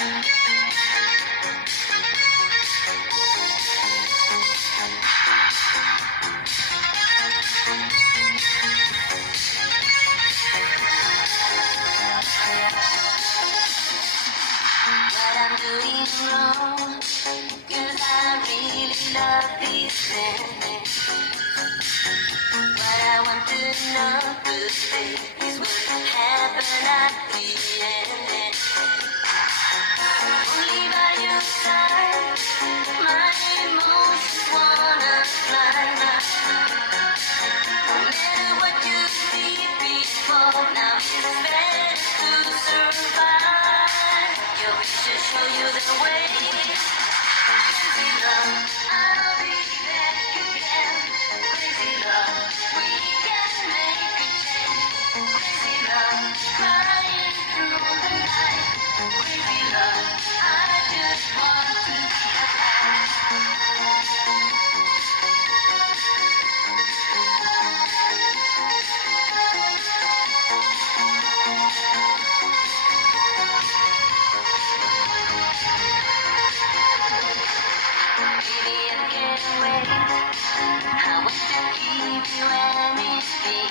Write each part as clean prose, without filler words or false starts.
What I'm doing wrong, 'cause I really love this feeling. What I want to know today is what happened at the end. Only by your side, my emotions wanna fly. No matter what you did before, now it's better to survive. Your pictures show you the way. Crazy love, I'll be back again. Crazy love, we can make a change. Crazy love, crying through the night. Crazy love, I just want to be alive. Baby, I can't wait. I want to give you anything.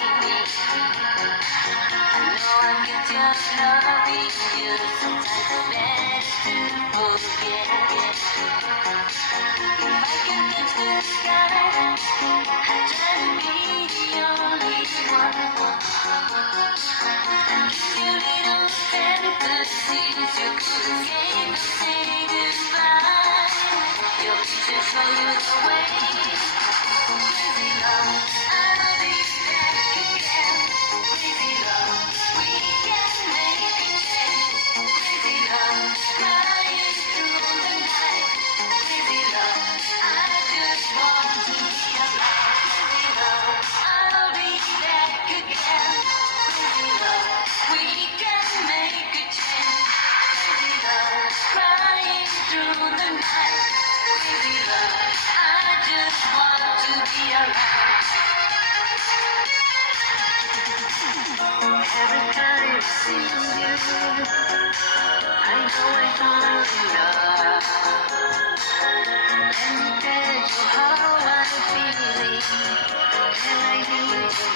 I know I can just loving you. Sometimes it's best to forget. If I can touch the sky, I try to be the only one. And give you little fantasies you couldn't gain to say goodbye. Your pictures show you the way. Crazy love, I'll be back again. Crazy love, we can make a change. Crazy love, crying through the night. Crazy love, I just want to be alive. Crazy love, I'll be back again. Crazy love, we can make a change. Crazy love, crying through the night. Crazy love, I just want to be alive. Every time I see you, I know I fall in love. Let me tell you how I'm feeling, and I need you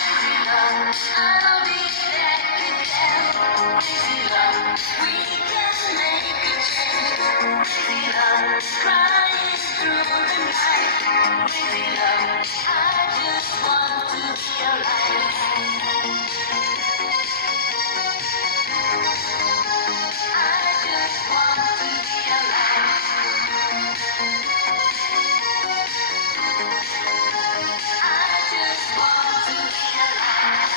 Crazy love, I'll be back again. Crazy love, we can make a change. Crazy love, crying through the night. Crazy love, I just want to be alive. I just want to be alive. I just want to be alive.